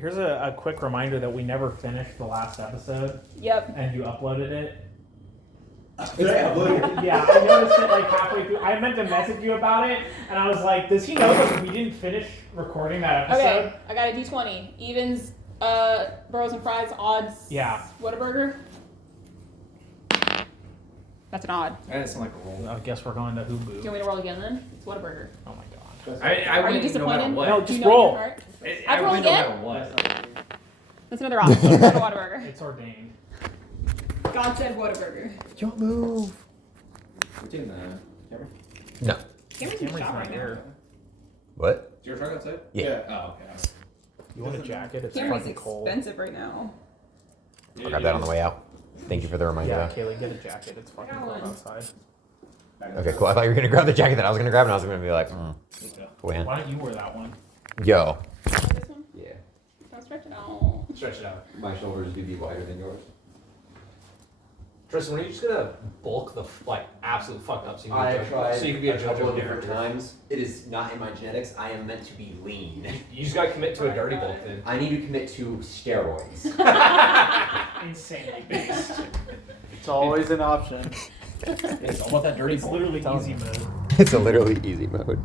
Here's a quick reminder that we never finished the last episode. Yep. And you uploaded it. Did I upload it? Yeah, I noticed it like halfway through. I meant to message you about it, and I was like, does he know that we didn't finish recording that episode? Okay, I got a D20. Evens, burros and fries, odds. Yeah. Whataburger. That's an odd. That doesn't sound like a roll. I guess we're going to Do you Hubu. want me to roll again then? It's Whataburger. Oh my god. I Are you wouldn't disappointed? No matter what. No, Do just you know roll. in your heart? I I'd roll wouldn't no again? matter what. That's another option. Let's go to Whataburger. It's ordained. God said Whataburger. Don't move. What's in the camera? No. Cameron's in the Camera's shop not right here. What? Is your truck outside? Yeah. Oh, okay. You want a jacket? It's Cameron's fucking cold. expensive right now. I'll grab that on the way out. Thank you for the reminder. Yeah, Kaylee, get a jacket. It's fucking got cold one. outside. Okay, cool. I thought you were gonna grab the jacket that I was gonna grab, and I was gonna be like, when? Why don't you wear that one? Yo. This one? Yeah. Don't stretch it out. Stretch it out. My shoulders do be wider than yours. Tristan, are you just gonna bulk the absolute fuck up so you I can, tried so you can be a judge couple of of different character? times. It is not in my genetics. I am meant to be lean. You just gotta commit to a dirty bulk then. I need to commit to steroids. Insanely based. It's always an option. It's all about that dirty It's bulk. literally easy mode. It's a literally easy mode.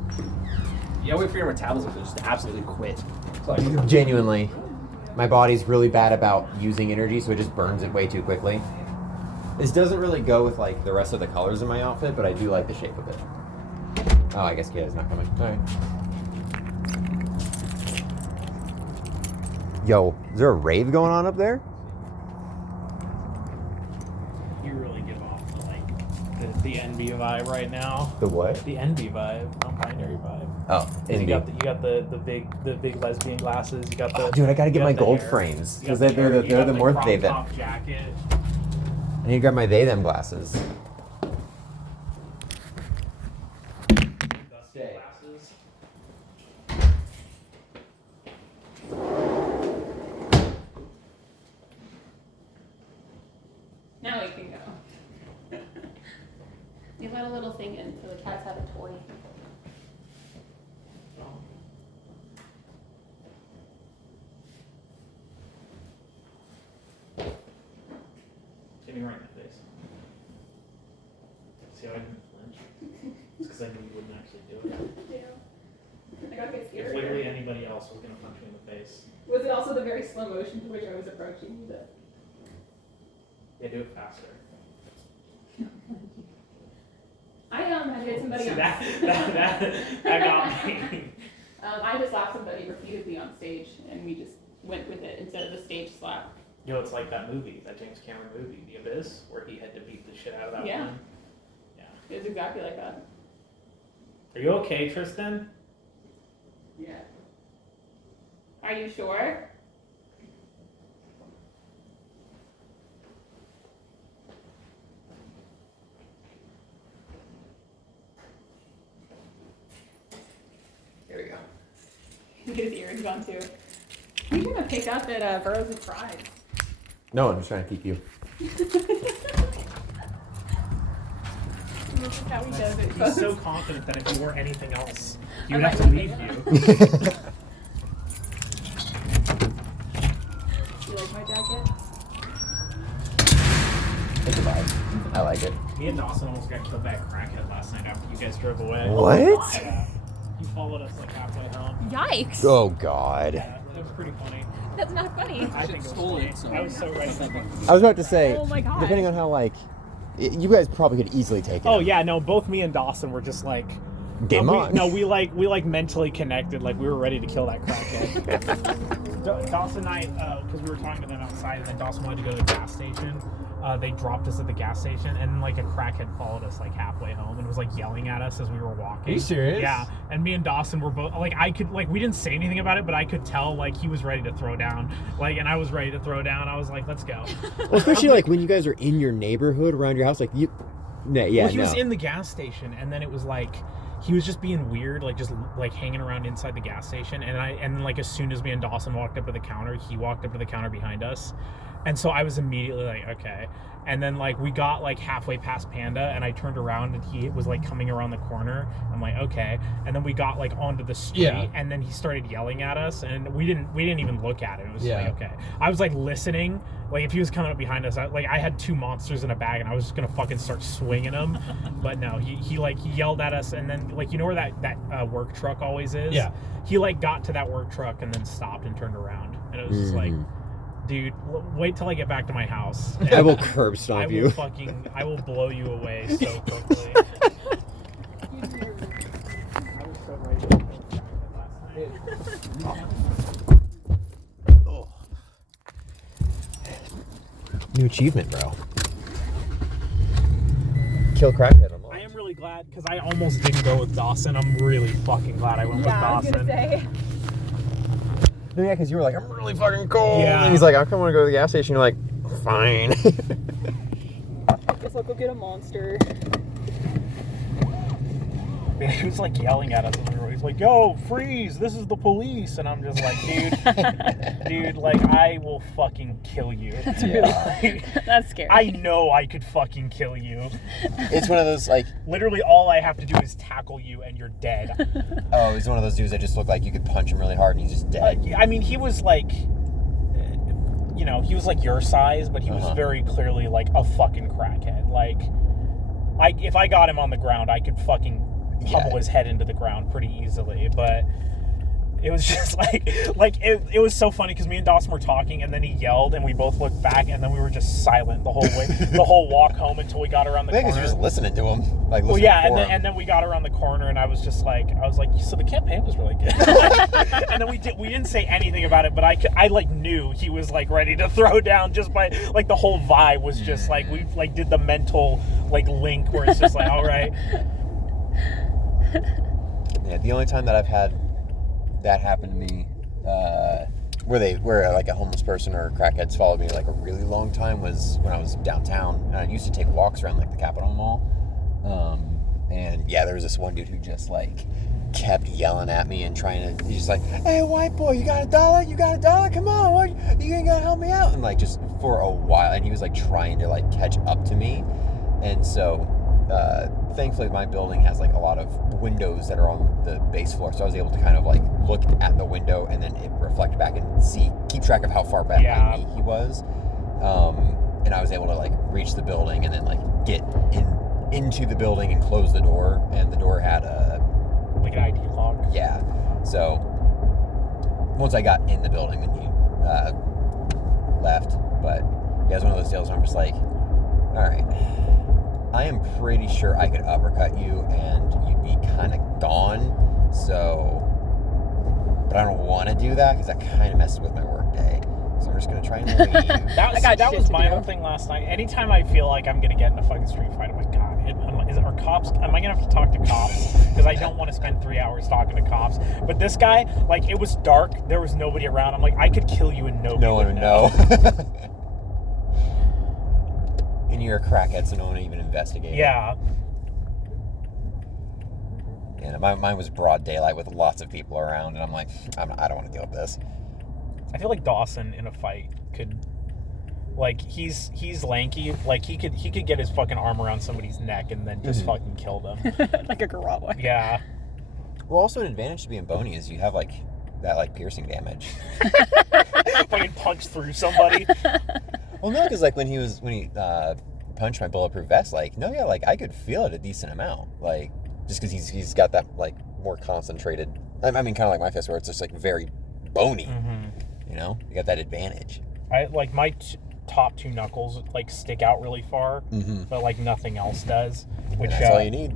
Yeah, wait for your metabolism to just absolutely quit. It's like, Genuinely. My body's really bad about using energy, so it just burns it way too quickly. This doesn't really go with like the rest of the colors in my outfit, but I do like the shape of it. Oh, I guess Kayla's not coming. Alright. Yo, is there a rave going on up there? You really give off the like the envy vibe right now. The what? The envy vibe, non-binary vibe. Oh, You indie. got the big lesbian glasses. You got the. Oh, dude, I gotta get you got my the gold hair, frames, you got 'cause the they're hair, the- you they're got the more crop they them. top jacket. I need to grab my they them glasses. Stay. Glasses. Now we can go. You let a little thing in so the cats have a toy. Hit me right in the face. See how I didn't flinch? It's because I knew you wouldn't actually do it. Yeah. I got a bit If scared. literally anybody else was gonna punch me in the face, Was it also the very slow motion to which I was approaching you? That yeah, do it faster. I had hit somebody See on that got me. I just slapped somebody repeatedly on stage, and we just went with it instead of a stage slap. You know, it's like that movie, that James Cameron movie, The Abyss, where he had to beat the shit out of that Yeah. woman. Yeah. It was exactly like that. Are you okay, Tristan? Yeah. Are you sure? There we go. Look at his earrings on too. You should have picked up at Burroughs and Fries. No, I'm just trying to keep you. This is how he does it. He's so confident that if you wore anything else, he I would might have to not leave pick you. You like my jacket? It's a vibe. I like it. Me and Dawson almost got killed by a crackhead last night after you guys drove away. What? Yeah. He followed us like halfway home. Yikes! Oh God. Yeah, that was pretty funny. That's not funny. I think it was funny. I was so ready. I was about to say, Oh my God. depending on how you guys probably could easily take it. Oh yeah, no, both me and Dawson were just like Game we, on. No, we mentally connected, like we were ready to kill that crackhead. Dawson and I, because we were talking to them outside, and then Dawson wanted to go to the gas station. They dropped us at the gas station, and then like a crackhead followed us like halfway home and was like yelling at us as we were walking. Are you serious? Yeah, and me and Dawson were both like, we didn't say anything about it, but I could tell like he was ready to throw down, like, and I was ready to throw down. I was like, let's go. Well, especially like when you guys are in your neighborhood around your house, like you. No, yeah, Well, he no. was in the gas station, and then it was like he was just being weird, like just like hanging around inside the gas station. And then like as soon as me and Dawson walked up to the counter, he walked up to the counter behind us, And so I was immediately like, okay. And then like we got like halfway past Panda, and I turned around and he was like coming around the corner. I'm like, okay. And then we got like onto the street, and then he started yelling at us, and we didn't even look at him. It was like, okay. I was like listening, like if he was coming up behind us, I had 2 monsters in a bag, and I was just gonna fucking start swinging them. But no, he yelled at us, and then like, you know where that work truck always is? Yeah. He like got to that work truck and then stopped and turned around, and it was just like, dude, wait till I get back to my house. I will curb stomp you. I will blow you away so quickly. I was so ready to kill last night. Oh. New achievement, bro. Kill crackhead on I am really glad, because I almost didn't go with Dawson. I'm really fucking glad I went with Dawson. I was gonna say. No, yeah, because you were like, I'm really fucking cold. Yeah. And he's like, I kind of want to go to the gas station. You're like, fine. Guess I'll go get a monster. He was like yelling at us. He's like, yo, freeze, this is the police. And I'm just like, dude, like, I will fucking kill you. That's really, that's scary. I know I could fucking kill you. It's one of those, like... Literally all I have to do is tackle you and you're dead. Oh, he's one of those dudes that just look like you could punch him really hard and he's just dead. I mean, he was like, you know, he was like your size, but he was very clearly like a fucking crackhead. Like, if I got him on the ground, I could fucking pummel his head into the ground pretty easily. But it was just like it was so funny because me and Dawson were talking, and then he yelled, and we both looked back, and then we were just silent the whole way, the whole walk home until we got around the corner. I think you're just listening to him, like listening. Well, yeah, for him. and then we got around the corner, and I was like, so the campaign was really good. And then we didn't say anything about it, but I like knew he was like ready to throw down just by like the whole vibe was just like we like did the mental like link where it's just like, all right. Yeah, the only time that I've had that happen to me, where like a homeless person or crackheads followed me like a really long time was when I was downtown, and I used to take walks around like the Capitol Mall. And yeah, there was this one dude who just like kept yelling at me and he's just like, hey, white boy, you got $1? You got $1? Come on, what, you ain't gonna help me out? And like just for a while, and he was like trying to like catch up to me. And so thankfully my building has like a lot of windows that are on the base floor, so I was able to kind of like look at the window and then it reflect back and keep track of how far back behind me he was. And I was able to like reach the building and then like get into the building and close the door, and the door had like an ID log. Yeah. So once I got in the building, then he left. But yeah, it was one of those deals where I'm just like, all right, I am pretty sure I could uppercut you and you'd be kind of gone. So, but I don't want to do that because that kind of messes with my work day. So I'm just gonna try and leave. that was my whole thing last night. Anytime I feel like I'm gonna get in a fucking street fight, I'm like, God, am I gonna have to talk to cops? Because I don't want to spend 3 hours talking to cops. But this guy, like, it was dark, there was nobody around. I'm like, I could kill you and nobody no one would would know. And you're a crackhead, so no one even investigated. Yeah. Yeah, mine was broad daylight with lots of people around, and I'm like, I don't want to deal with this. I feel like Dawson in a fight could, like, he's lanky, like he could get his fucking arm around somebody's neck and then just fucking kill them. Like a garrote. Yeah. Well, also an advantage to being bony is you have like that like piercing damage. Fucking punch through somebody. Well, no, because like when he punched my bulletproof vest, like like I could feel it a decent amount, like just because he's got that like more concentrated. I mean, kind of like my fist, where it's just like very bony. You know, you got that advantage. I like my top 2 knuckles like stick out really far, but like nothing else does. Which that's all you need.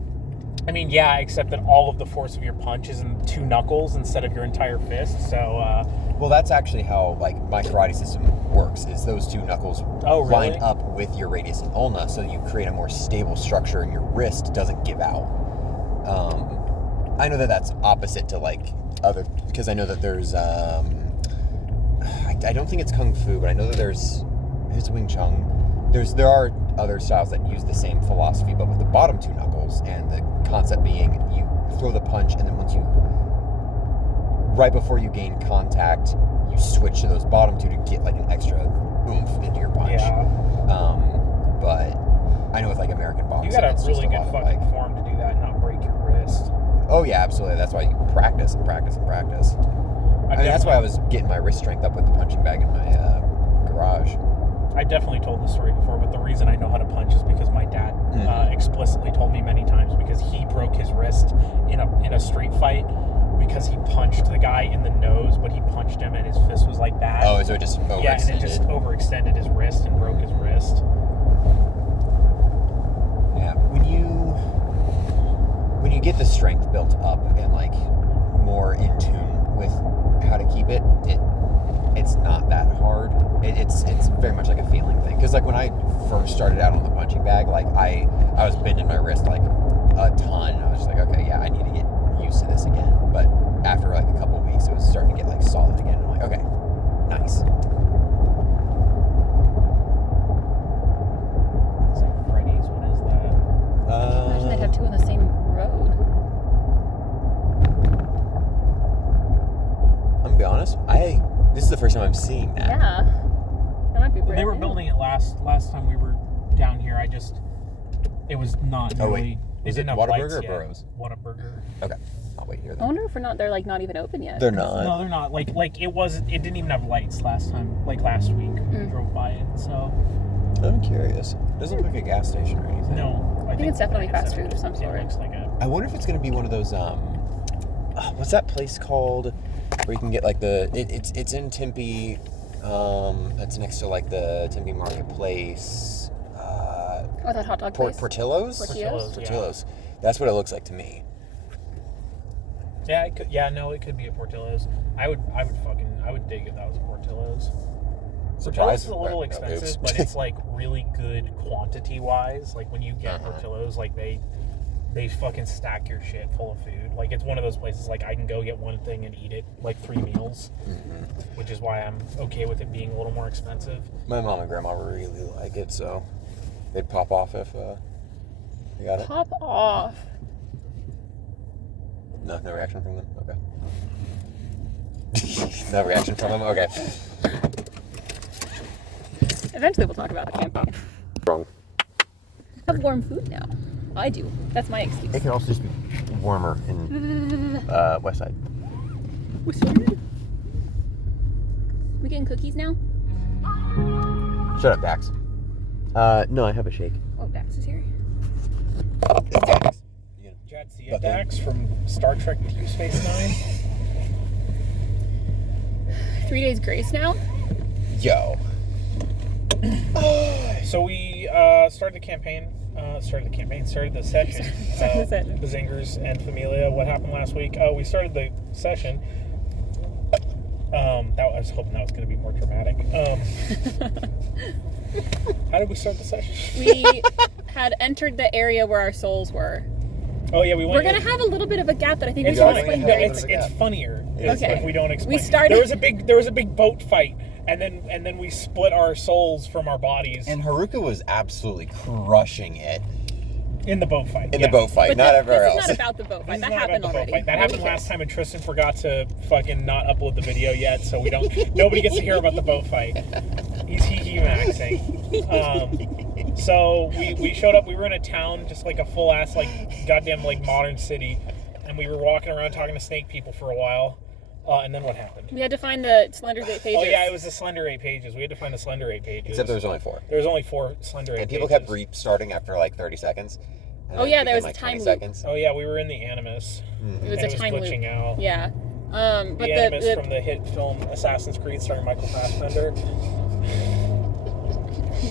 I mean, yeah, except that all of the force of your punch is in 2 knuckles instead of your entire fist. So. Well, that's actually how like my karate system works. Is those 2 knuckles line up with your radius and ulna, so you create a more stable structure, and your wrist doesn't give out. I know that that's opposite to like other, because I know that there's I don't think it's Kung Fu, but I know that it's Wing Chun. There are other styles that use the same philosophy, but with the bottom 2 knuckles, and the concept being you throw the punch, and then right before you gain contact, you switch to those bottom 2 to get like an extra oomph into your punch. Yeah. But I know with like American boxing, You got it's a just really a good lot of, fucking like, form to do that and not break your wrist. oh yeah, absolutely. That's why you practice and practice and practice. I mean, that's why I was getting my wrist strength up with the punching bag in my garage. I definitely told this story before, but the reason I know how to punch is because my dad explicitly told me many times, because he broke his wrist in a street fight because he punched the guy in the nose, but he punched him and his fist was like that. Oh, so it just overextended? Yeah, and it just overextended his wrist and broke his wrist. Yeah, when you get the strength built up and like more in tune with how to keep it, it's not that hard. It's very much like a feeling thing. Because like when I first started out on the punching bag, like I was bending my wrist like a ton. I was just like, okay, yeah, I need to get used to this again. But after like a couple weeks, it was starting to get like solid again. And I'm like, okay, nice. It's like Freddy's. What is that? Imagine they'd have two on the same road. I'm gonna be honest. This is the first time I'm seeing that. Yeah. That might be brand They were new. building it last time we were down here. It was not Oh, really. wait. They Is it didn't have Whataburger lights or yet. Burroughs? Whataburger. Okay, I'll wait here I then. wonder if they're like not even open yet. They're not. No, they're not. Like it didn't even have lights last week. We drove by it, so I'm curious. It doesn't look like a gas station or anything. no. I think it's definitely fast food of some sort. It looks like a. I wonder if it's gonna be one of those what's that place called where you can get like it's in Tempe, it's next to like the Tempe Marketplace. Oh, that hot dog place? Portillo's? Portillo's? Portillo's. That's what it looks like to me. Yeah, it could. Yeah, no, it could be a Portillo's. I would dig if that was a Portillo's. Portillo's is a little expensive, but it's like really good quantity wise. Like when you get Portillo's, like they fucking stack your shit full of food. Like it's one of those places like I can go get one thing and eat it like 3 meals, which is why I'm okay with it being a little more expensive. My mom and grandma really like it, so they'd pop off if you got it. Pop off. No reaction from them? Okay. No reaction from them? Okay. Eventually we'll talk about the campaign. Wrong. I have warm food now. I do. That's my excuse. It could also just be warmer in West Side. We getting cookies now? Shut up, Dax. No, I have a shake. Oh, Dax is here. Dax. Jad Dax from Star Trek Deep Space Nine. 3 days grace now? Yo. So we started the session. Started the session. Bazingers and Familia. What happened last week? We started the session. I was hoping that was going to be more dramatic. How did we start the session? We had entered the area where our souls were. Oh yeah, we went. We're gonna have a little bit of a gap that I think we It's should funny. explain. No, very it's funnier if we don't explain. We started. There was a big boat fight, and then we split our souls from our bodies And Haruka was absolutely crushing it in the boat fight. in the boat fight, But not everywhere this else. is not about the boat This fight. is That not happened about the boat already. fight. That happened last time, and Tristan forgot to fucking not upload the video yet, so we don't. Nobody gets to hear about the boat fight. He's hee maxing. So we showed up. We were in a town, just like a full ass like goddamn like modern city, and we were walking around talking to snake people for a while. And then what happened? We had to find the Slender's 8 pages. Oh yeah, it was the Slender 8 pages. We had to find the Slender 8 pages. Except there was only 4. There was only 4 Slender 8 And people pages. kept restarting after like 30 seconds. And Oh, then yeah, it there became, was a like time 20 loop. seconds. Oh yeah, we were in the Animus. It was And a time loop. glitching out. Yeah. But The Animus from the hit film Assassin's Creed starring Michael Fassbender.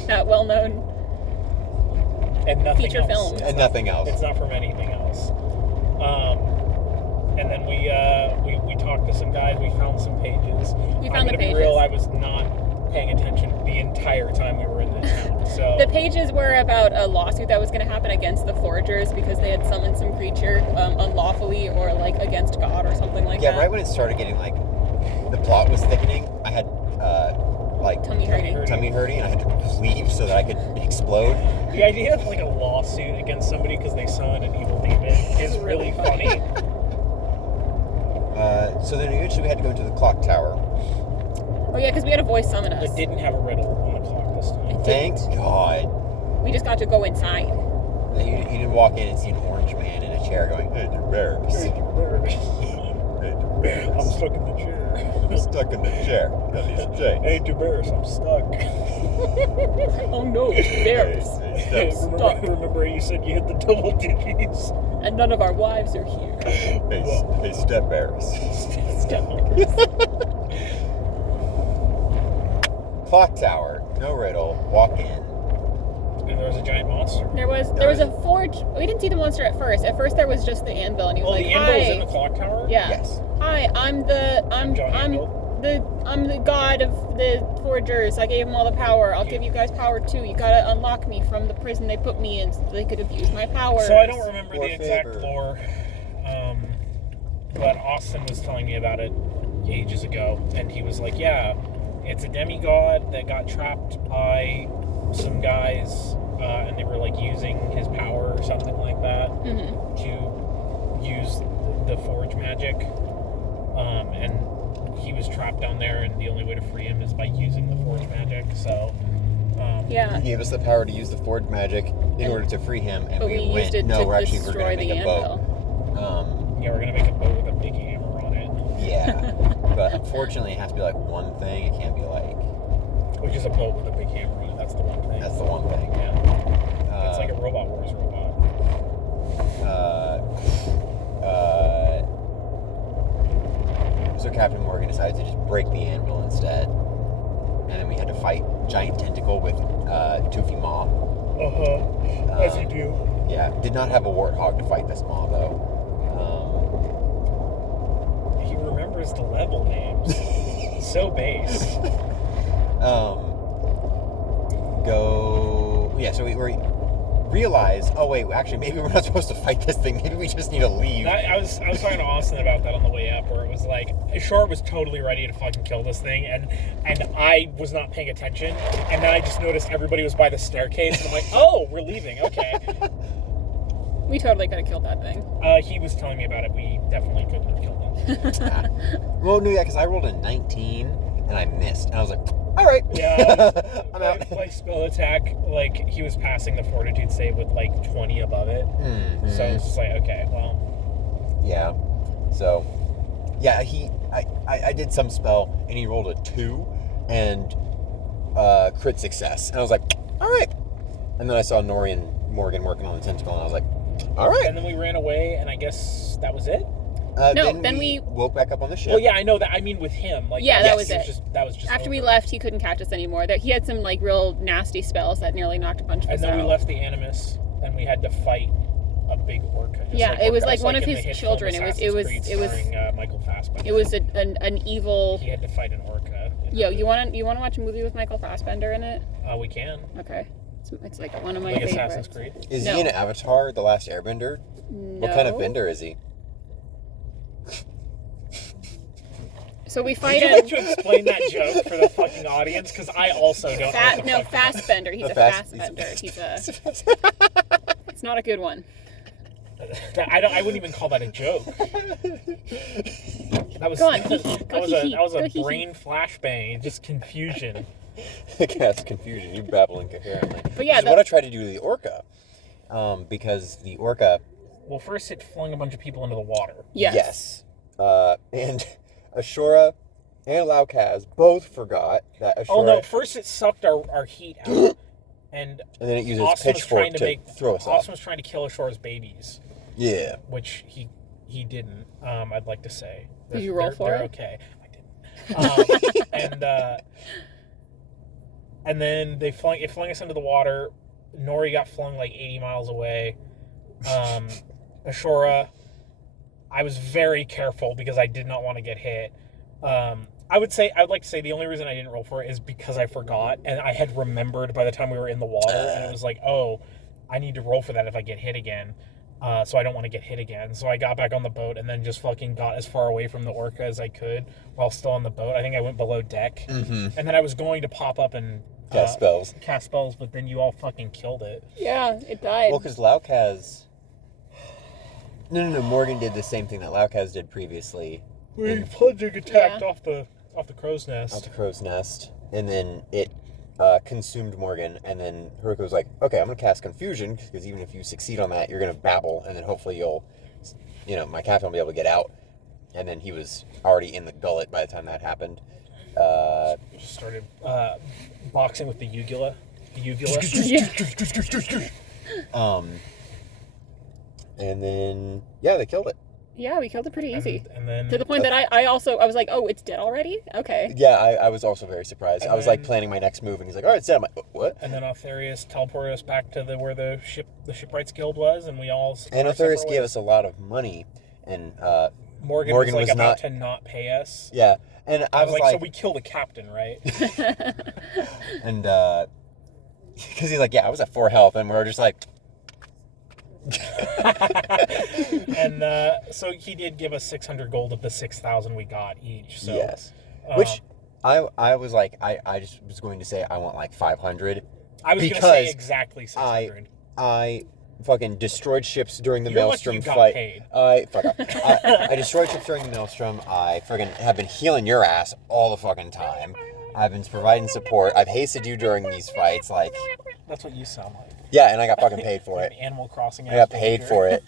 that well-known And nothing feature else. film. It's And not- nothing else. It's not from anything else. And then we talked to some guys. We found some pages. We found I'm the gonna be pages. real. I was not paying attention the entire time we were in this town. So The pages were about a lawsuit that was going to happen against the foragers because they had summoned some creature unlawfully or like against God or something like Yeah, that. right when it started getting like the plot was thickening, I had like Tummy hurting. tummy hurting, and I had to leave so that I could explode. the idea of like a lawsuit against somebody because they summoned an evil demon is really funny. So then eventually we had to go to the clock tower. Oh yeah, because we had a voice summon us. It didn't have a riddle on the clock this time. Thank God. We just got to go inside. You didn't walk in and see an orange man in a chair going, "Hey, the bears." I'm stuck in the chair. I'm stuck in the chair. Got these J's. Hey, Duberis, I'm stuck. Oh no, bears. Hey, step, remember you said you hit the double digits? And none of our wives are here. hey, step bears. Clock tower, no riddle. Walk in. And there was a giant monster. There was a forge. We didn't see the monster at first. At first there was just the anvil, and he was Oh, like, the "Hi." anvil was in the clock tower? Yeah. Yes. Hi, I'm John Anvil. the god of the forgers. I gave them all the power. I'll give you guys power too. You gotta unlock me from the prison they put me in so they could abuse my power. So I don't remember For the exact favor. lore, but Austin was telling me about it ages ago, and he was like, yeah, it's a demigod that got trapped by some guys, and they were like using his power or something like that to use the forge magic, and he was trapped down there, and the only way to free him is by using the forge magic. So Yeah. He gave us the power to use the forge magic in order to free him, and But we went, used it no, to we're destroy gonna the make a boat. anvil. yeah, we're gonna make a boat with a big hammer on it, Yeah. But unfortunately, it has to be like one thing. It can't be like, which is a boat with a big hammer on it. That's the one thing. that's the one thing. Yeah. It's like a Robot Wars robot. So Captain Morgan decides to just break the anvil instead. And then we had to fight Giant Tentacle with Toofy Maw. As you do. Yeah, did not have a warthog to fight this Maw, though. He remembers the level names. So base. So we realize, oh wait, actually maybe we're not supposed to fight this thing. Maybe we just need to leave. I was talking to Austin about that on the way up, where it was like, Shore was totally ready to fucking kill this thing, and I was not paying attention, and then I just noticed everybody was by the staircase, and I'm like, oh, we're leaving, okay. We totally could have killed that thing. He was telling me about it. We definitely couldn't have killed it. Well, no, yeah, because I rolled a 19 and I missed, and I was like, all right. Yeah, I'm out. like spell attack, like he was passing the fortitude save with like 20 above it. Mhm. So it's just like, okay, well. Yeah. So, yeah, I did some spell, and he rolled a 2, and crit success. And I was like, all right. And then I saw Nori and Morgan working on the tentacle, and I was like, all right. And then we ran away, and I guess that was it? No, then then we we- woke back up on the ship. Well, yeah, I know that. I mean, with him. Like, Yeah, that was it. That was just After we over. left, he couldn't catch us anymore. He had some like real nasty spells that nearly knocked a bunch of And us then out. we left the Animus, and we had to fight a big orca. Just Yeah, it was orca. like one of in his the hit children. film It was- Assassin's Creed it was- starring, Michael Fassbender. It was an evil. He had to fight an orca. Yo, you want to watch a movie with Michael Fassbender in it? We can. Okay, it's like one of my Like favorites. Assassin's Creed. Is No. he in Avatar, The Last Airbender? No. What kind of bender is he? So we Would fight you like him. to explain that joke for the fucking audience? Because I also don't know. what the fuck- Fastbender. He's a Fastbender. It's not a good one. I wouldn't even call that a joke. That was Go on, that was go a hee hee. brain flashbang, just confusion. Cast confusion. You babble incoherently. But yeah, Which is what I tried to do to the orca. Because the orca. Well, first it flung a bunch of people into the water. Yes. And Ashura and Laukaz both forgot that Ashura. Oh no! First it sucked our heat out, and And then it uses Austin was pitchfork trying to make throw us Austin off. was trying to kill Ashora's babies, Yeah. which he didn't. I'd like to say. Did you roll for they're it? okay. I didn't. And then it flung us into the water. Nori got flung like 80 miles away. Ashura, I was very careful because I did not want to get hit. I would like to say the only reason I didn't roll for it is because I forgot, and I had remembered by the time we were in the water, and it was like, oh, I need to roll for that if I get hit again. So I don't want to get hit again. So I got back on the boat and then just fucking got as far away from the orca as I could while still on the boat. I think I went below deck. Mm-hmm. And then I was going to pop up and Cast spells. but then you all fucking killed it. Yeah, it died. Well, because Laukaz. No. Morgan did the same thing that Laukaz did previously. We plunging attacked Yeah. off the Off the crow's off nest. the crow's nest, and then it consumed Morgan, and then Haruka was like, okay, I'm going to cast Confusion, because even if you succeed on that, you're going to babble, and then hopefully you'll, my captain will be able to get out. And then he was already in the gullet by the time that happened. We just started boxing with the uvula. And then, yeah, they killed it. Yeah, we killed it pretty easy. And then To the point that I was like, oh, it's dead already? Okay. Yeah, I was also very surprised. And I was then- like planning my next move, and he's like, all right, it's dead. I'm like, what? And then Altharius teleported us back to where the shipwrights guild was, and we all. And Altharius gave us a lot of money, and Morgan Morgan was was about not- to not pay us. yeah. And I was like, so we killed a captain, right? and because he's like, yeah, I was at 4 health, and we're just like, And so he did give us 600 gold of the 6,000 we got each. So, yes. Which I was like, I just was going to say I want like 500. I was going to because say exactly 600. I fucking destroyed ships during the You're lucky Maelstrom you got fight. paid. Fuck up. I destroyed ships during the Maelstrom. I friggin' have been healing your ass all the fucking time. I've been providing support. I've hasted you during these fights. Like, That's what you sound like. yeah, and I got fucking paid for Like it. an Animal Crossing. I got paid for it.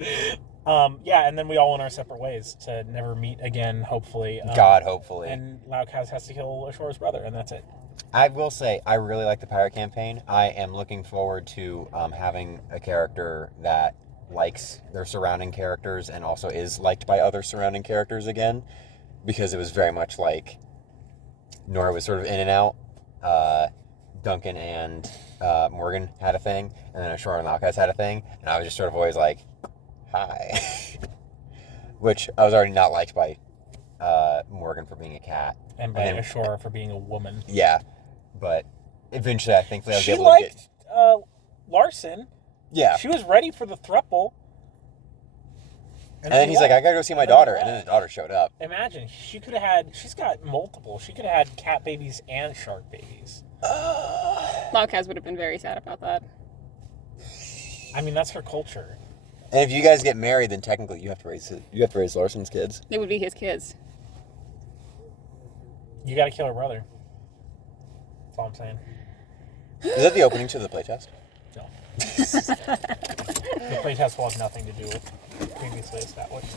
Yeah, and then we all went our separate ways to never meet again, hopefully. God, hopefully. And Laukaz has to kill Ashora's brother, and that's it. I will say, I really like the pirate campaign. I am looking forward to having a character that likes their surrounding characters and also is liked by other surrounding characters again, because it was very much like Nora was sort of in and out. Duncan and Morgan had a thing, and then Ashora and Laukaz had a thing, and I was just sort of always like, hi. Which I was already not liked by Morgan for being a cat. And by then- Ashora for being a woman. Yeah, but eventually I think I was She able to liked get... Larson. Yeah. She was ready for the thruple. And then he's like, I gotta go see my daughter. And then the daughter showed up. Imagine, she's got multiple. She could have had cat babies and shark babies. Laukaz would have been very sad about that. I mean, that's her culture. And if you guys get married, then technically you have to raise Larson's kids. They would be his kids. You gotta kill her brother. That's all I'm saying. Is that the opening to the playtest? No. The playtest will have nothing to do with previously established.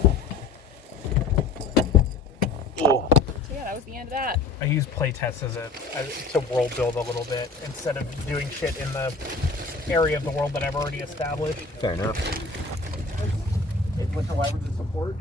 So yeah, that was the end of that. I use playtests to world build a little bit instead of doing shit in the area of the world that I've already established. Fair enough. It's like a wyverns of support.